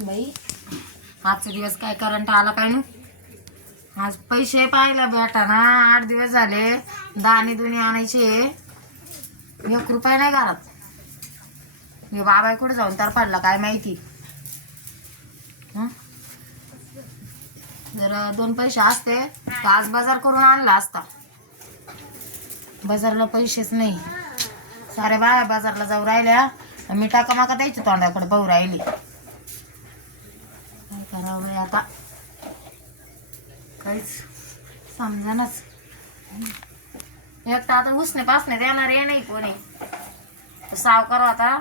बाई आजचा दिवस काय करंट आला काय ना आज पैसे पाहायला भेटा ना आठ दिवस झाले दाणे दुनी आणायचे. एक रुपया नाही घरात. मी बाबा कुठे जाऊन तर पडला काय माहिती? जर दोन पैसे असते तर आज बाजार करून आणला असता. बाजारला पैसेच नाही. साऱ्या बाया बाजारला जाऊ राहिल्या मी टाका माका द्यायची तोंडाकडे भाऊ राहिली. बाई आता. काहीच समजानच एक तर आता उसने पासने देणार आहे नाही कोणी. तो सावकार होता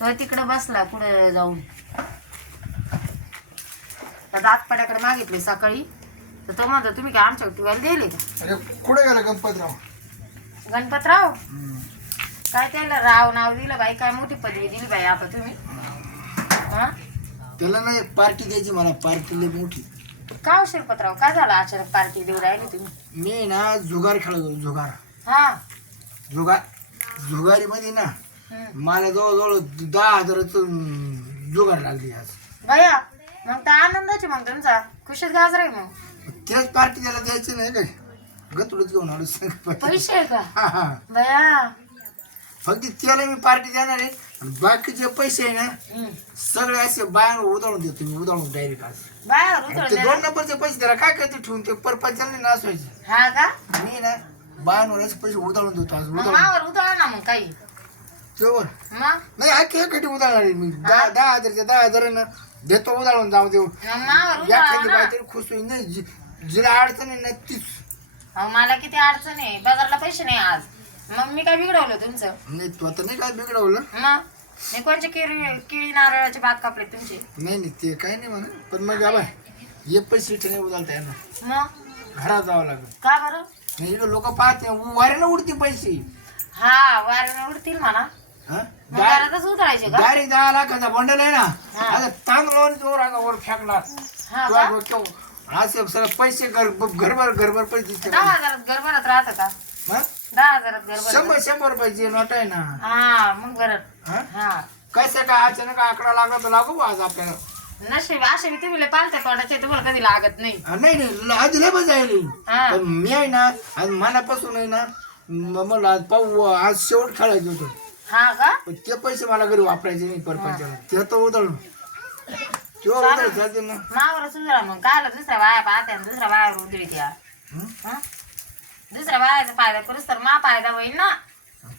तो तिकडे बसला पुढे जाऊन. तर दातपाड्याकडे मागितले सकाळी. तर तो म्हणतो तुम्ही काय आमच्या टुवेल दिले का? अरे कुठे गेला गणपतराव? गणपतराव? काय त्याला राव नाव दिलं बाई काय मोठी पदवी दिली बाई आता तुम्ही? हा? त्याला ना एक पार्टी द्यायची मला. पार्टी लई मोठी. का हो शिरपतराव काय झालं अचानक पार्टी देऊ राहिली तुम्ही? मी ना जुगार खेळत होतो जुगार. हा. जुगार जुगारी मध्ये ना हम्म. मला जवळजवळ दहा हजाराचं जुगार लागली आज. बया मग तर आनंदाची मग तुमचा. खुशीच गाजर आहे मग. त्याच पार्टी त्याला द्यायची नाही काय? गतुडच घेऊन आलो सांग पैसे आहे का? हा हा. फक्त त्याला मी पार्टी देणार आहे. आणि बाकीचे पैसे आहे ना. सगळे असे बाहेर उधळून देतो मी उधळून डायरेक्ट आज. उतरव ते दे दोन ना. नंबरचे पैसे त्याला काय करते ठेवून ते परपंचाला नासवायचे हा का? मी ना बायांवरच पैसे उधळून देतो आज मग उधळून. मावर उतरवा ना मग काही. तेव्हा मग? नाही आखी एकटी मी. दहा दहा हजारचे दहा हजार आहे ना देतो उधळून जाऊ देऊ. मग मावर या ना. काहीतरी खुश होईल नाही जि- जिला अडचण आहे ना तीच. अहो, मला किती अडचण आहे? बाजारला पैसे नाही आज. मग मी काय बिघडवलं तुमचं? नाही तू आता नाही काय बिघडवलं? मग? मी कोणचे केळी केळी नारळाचे भात कापले तुमचे? नाही नाही ते काही नाही म्हणा पण मग बाबा हे पैसे इथे नाही उधळता येणार. मग? घरात जावं लागेल. का बरं? नाही लोक पाहते वाऱ्यानं उडते पैसे. हा वाऱ्याने उडतील म्हणा. हा? मग घरातच उतरायचे का? डायरेक्ट दहा लाखाचा बंडल आहे ना. हा. आता तांदूळ जोर अंगावर फेकणार. हा का? डोक्यावर असे सगळे पैसे घर घरभर घरभर पैसे दहा हजारात गरबरात राहतं का? हा? दहा हजारात शंभर शंभर रुपयाची नोट आहे ना. हा मग बरं. हा? हा. कसं काय अचानक आकडा लागला तर लागू बा आज आपल्याला. नशीब असे मी तुम्ही पालत्या तोंडाचे तुम्हाला कधी लागत नाही. हा, नाही नाही आधी लय मजा आली. हा. पण मी आहे ना आज मनापासून आहे ना म- मला आज पाहू आज शेवट खेळायचं होतं. हा का? पण ते पैसे मला घरी वापरायचे नाही परपंचाला. ते तर उधळ ते जाते ना. मावर सुधरा मग कायला दुसऱ्या बाया पाहत्या आणि दुसऱ्या बायावर उधळी त्या. हं? दुसऱ्या बायाचा फायदा करूच तर मा फायदा होईल ना.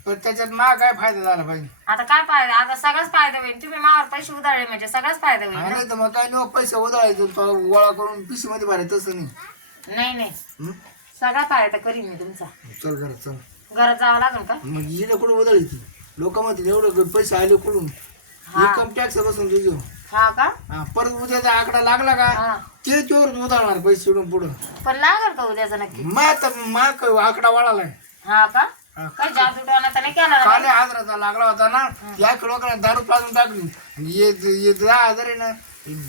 पण त्याच्यात मा काय फायदा झाला पाहिजे? आता काय फायदा? आता सगळाच फायदा होईल. तुम्ही मावर पैसे उधळले म्हणजे सगळाच फायदा होईल ना. नाही तर मग काय नाही पैसे उधळायचे तो गोळा करून पिशी मध्ये भरायचं तसं नाही. नाही नाही. हं? सगळा फायदा करीन मी तुमचा. चल घरात चल. घरात जावं लागेल का? मग हिने कुठं उधळायची लोक म्हणतील एवढं पैसे आले कुठून? हा. इन्कम टॅक्स बसून तुझं हा का? हा, परत उद्याचा आकडा लागला का? हा. ते चोर उधळणार पैसे इकडून पुढं. पण लागल का उद्याचा नक्की? मग आता मा क- आकडा वाढालाय. हा का? हा. काही जादू टोना तर नाही केला ना काले हजाराचा लागला होता ना या लोकांना दारू पाजून टाकली. ये ये दहा हजार आहे ना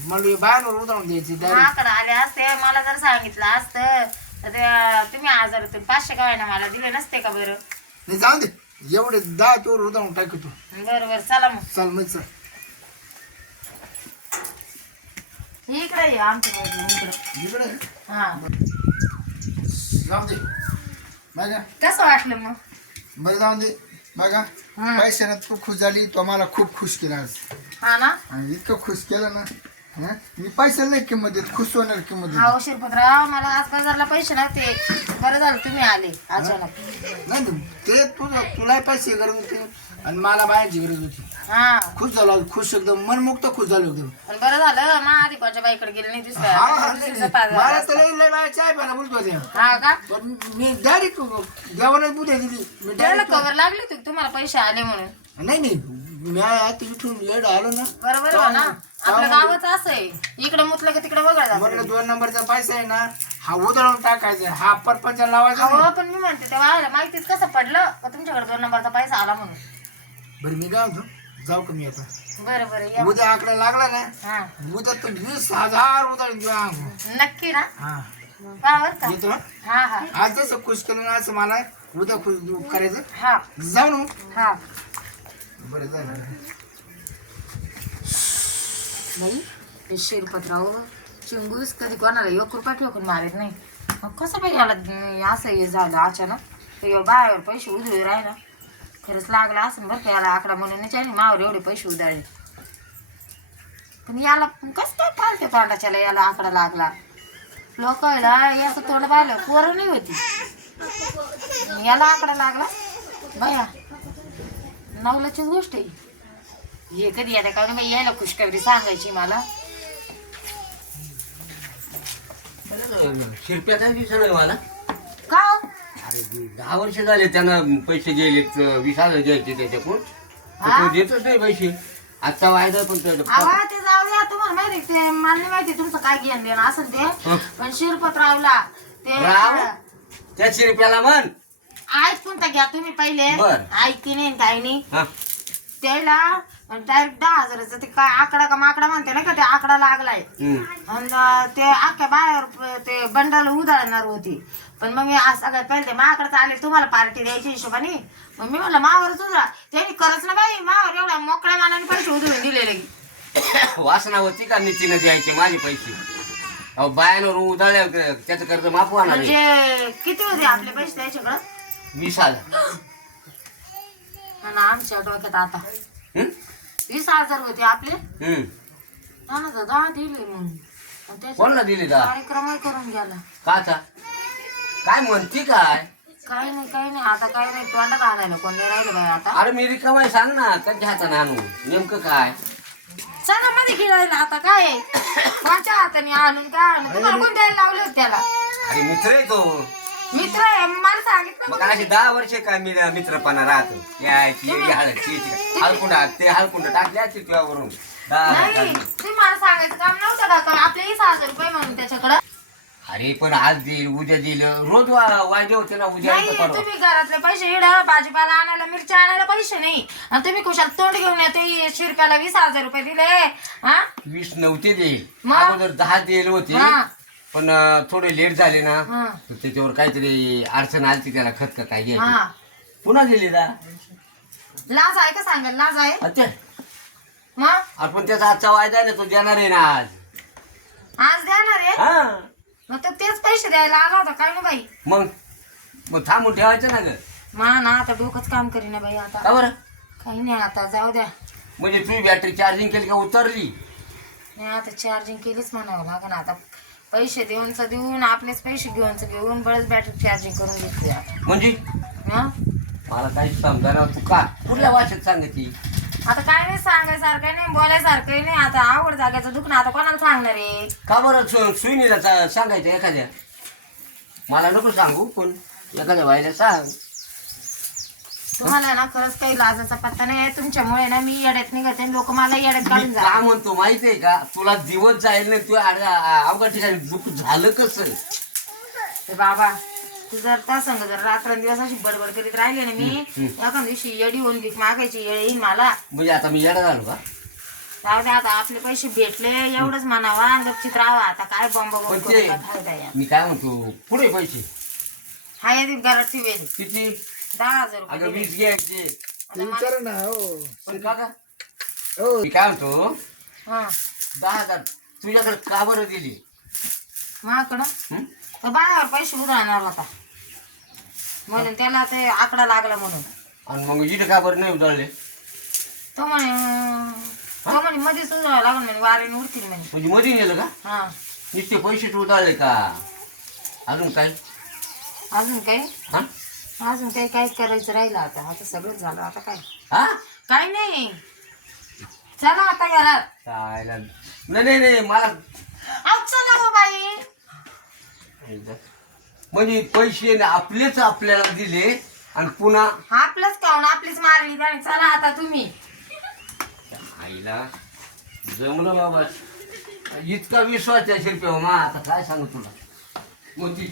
मला बाहेर उधळून द्यायची दारू. आले असते. मला जर सांगितलं असतं तर ते तुम्ही हजारातून पाचशे का ना मला दिले नसते का बरं? नाही जाऊ दे. एवढे दहा चोर उधळून टाकतो. बरं बरं. चला मग. चल मग चल. इकडे ये आमच्या इकडे इकडे. हा. जाऊ दे. बघा कसं वाटलं मग? बरं जाऊ दे. बघा. पैशानं तू खुश झाली तो मला खूप खुश केला आज. हा ना? आणि इतकं खुश केलं ना हं? मी पैशाला नाही किंमत देत खुश होणार किंमत देत. हा शिरपतराव मला आज बाजारला पैसे नव्हते. बरं झालं तुम्ही आले. अचानक नाही. ते तुझं तुलाही पैसे गरज होती आणि मला बायाची गरज होती. हा. खुश झालो आज, खुश एकदम मनमुक्त खुश झालो एकदम पण बरं झालं मा आधी कोणच्या बाईकडे गेले नाही हा, हा, दुसऱ्या नाही, दुसऱ्या नाही. पाय- मला तर लई- लई बाया चाय प्यायला बोलतो हा का? पण मी डायरेक्ट बुद्ध्या दिली. मी त्याला डायरेक्ट कवर लागली होती तुम्हाला पैसे आले म्हणून. नाही नाही. मी आलो ना. बरोबर आहे ना. आपलं गावच असं आहे. इकडे मुतलं की तिकडे म्हटलं दोन नंबरचा पैसा आहे ना हा उधळून टाकायचा हा परपंचा लावायचा नाही. पण मी म्हणते तेव्हा आलं माहितीच कसं पडलं का तुमच्याकडे दोन नंबरचा पैसा आला म्हणून. बरं मी काय म्हणतो? जाऊ का मी आता? बरं बरं या. उद्या आकडा लागला ना हा. उद्या तर वीस हजार देऊ अंग नक्की ना? हा. बरं का. येतो हा? हा हा. आज जसं खुश केलं ना असं मला उद्या खुश करायचं. हा. जाऊ ना. हा. बरं झालं बाई ते शिरपतराव चिंगूस कधी कोणाला एक रुपया ठोकून मारत नाही? मग कसं पाहिजे याला अं, असं हे झालं अचानक. तर बायावर पैसे उधळी राहिला. खरंच लागला असं बरं याला आकडा म्हणून. आणि मावर एवढे पैसे उधळले पण याला कसं काय फालते तोंडाच्याला याला आकडा लागला? लोक याचं तोंड पाहिलं पोरं नाही होती. याला आकडा लागला? बया नवलाचीच गोष्ट आहे. हे कधी येते का? नाही यायला खुशखबरी सांगायची मला. शिरप्या मला? दहा वर्ष झाले त्यांना पैसे गेलेत वीस हजार घ्यायचे त्याच्याकडून तर? तो देतच नाही पैसे आजचा वायदा पण तो- आवा ते जाऊ द्या तुम्हाला माहिती ते मला नाही माहिती तुमचं काय घेणं देणं असेल ते. पण शिरपतरावला ते राव? त्या शिरप्याला म्हण ऐकून तर घ्या तुम्ही पहिले बरं. ऐकी नाही काही नाही हा त्याला डायरेक्ट दहा हजाराचं ते काय आकडा का माकडा म्हणते ना का ते आकडा लागलाय हम्म. आणि ते अख्ख्या बाहेर ते बंडल उधळणार होती पण मग मी आज सगळ्यात पहिले माकडे आले तुम्हाला पार्टी द्यायची हिशोबाने. मग मी म्हणलं मावरच उधळा त्यांनी करच ना बाई मावर एवढ्या मोकळ्या मानाने पैसे उधळून दिलेले. वासना होती का नीतीनं द्यायचे माझे पैसे? अहो बायावर उधाळल्या त्याचं कर्ज माफ होणार. म्हणजे किती होते आपले पैसे द्यायच्याकडं वीस हजार. आमच्या डोक्यात आता? वीस हजार होते आपले. दहा दिले मग कोणाला दिली दा कार्यक्रमही करून गेला. काचा काय म्हणती काय? काही नाही काही नाही. आता काही नाही. तोंडात आणायला कोण नाही राहिलं बाई आता. अरे मी रिकामाय सांग ना. कधी हाताने आणू. नेमकं काय? चला मध्ये खेळायला आता काय आहे? कोणत्या हाताने आणून काय आणून तुम्हाला कोण द्यायला लावले होते त्याला? अरे मित्र आहे तो. मित्र आहे. मला सांगितलं मग. असे दहा वर्ष काय मी मित्रपणा राहतो? यायची हलकुंड ते हलकुंड टाकले असतील तुझ्यावरून दहा नाही. तुम्ही मला सांगायचं काम नव्हतं का? आपले हजार रुपये म्हणून त्याच्याकडं. अरे पण आज देईल उद्या देईल रोज वा- वायदे होते ना उद्या नाही येतं परवा. तुम्ही घरातले पैसे इड भाजीपाला आणायला मिरच्या आणायला पैसे नाही. आणि तुम्ही कुशाल तोंड घेऊन येते शिरप्याला वीस हजार रुपये दिले. हा? वीस नव्हते देईल मग? अगोदर दहा देईल होते. हा. पण अं, थोडे लेट झाले ना. हा. तर त्याच्यावर काहीतरी अडचण आली त्याला खत का काय घ्यायची हा. पुन्हा दिली ना लाज आहे का सांगाल लाज आहे? अच्छा मग? आपण त्याचा आजचा वायदा आहे ना तो देणार आहे ना आज. आज देणार आहे? हा. मग तर तेच पैसे द्यायला आला होता काय ना बाई? मग? मग थांबून ठेवायचं ना ग. मा ना आता डोकंच काम करीना बाई आता. का बरं? काही नाही आता जाऊ द्या. म्हणजे तुझी बॅटरी चार्जिंग केली का उतरली? नाही आता चार्जिंग केलीच म्हणावं लागेल आता. पैसे देऊनच देऊन आपलेच पैसे घेऊनच घेऊन बरंच बॅटरी चार्जिंग करून घेतली आता. म्हणजे? हं? मला काही समजा तू का? कुठल्या भाषेत सांगती आता काय नाही सांगायसारखं नाही बोलायसारखं नाही. आता आवड जाग्याचं दुखणं आता कोणाला सांगणार आहे? का बरं सु- सुईनीला चा- सांगायचं एखाद्या? मला नको सांगू पण एखाद्या बाईला सांग. तुम्हाला ना खरंच काही लाजाचा पत्ता नाही आहे. तुमच्यामुळे ना मी येड्यात निघते लोक मला येड्यात काढून मी जा का म्हणतो माहितीये का? तुला दिवस जाईल नाही तू अवघड ठिकाणी दुःख झालं कसं? ते बाबा तू जर त्या संग जर रात्रंदिवस अशी बडबड करीत राहिले ना मी एका दिवशी येडी होऊन भीक मागायची येळ येईन मला. म्हणजे आता मी येडा झालो का? जाऊ दे आता आपले पैसे भेटले एवढंच म्हणावा आणि गपचित राहावा. आता काय बॉम्ब पण ते? मी काय म्हणतो पुढे पैसे. हा येतील घराची वेळ किती? दहा हजार अगं रुपये वीस घ्यायचे. आता मा- विचार ना हो. पण? हो. मी काय म्हणतो हा. दहा हजार तुझ्याकडे का बरं दिली? माझ्याकडं? हं? तर बायावर पैसे उधळणार होता. म्हणून त्याला ते आकडा लागला म्हणून. आणि मग इथे का बरं नाही उधळले? तो म्हणे तो म्हणे मध्येच उधळावं लागेल म्हणे वाऱ्याने उडतील म्हणे. म्हणजे मध्ये नेलं का? हा. नुसते पैसे उधळले का? अजून काय? अजून काही हा? अजून काही काय करायचं राहिलं आता. आता सगळंच झालं. आता काय? हा? काही नाही. चला आता घरात चायला नाही नाही नाही. मला अहो, चला बाई म्हणजे पैसे आपलेच आपल्याला दिले आणि पुन्हा आपलंच काऊन आपलीच मारली त्याने. चला आता तुम्ही. आईला जमलं बाबा. इतका विश्वास आहे शिरप्या मा. आता काय सांगू तुला? मोती.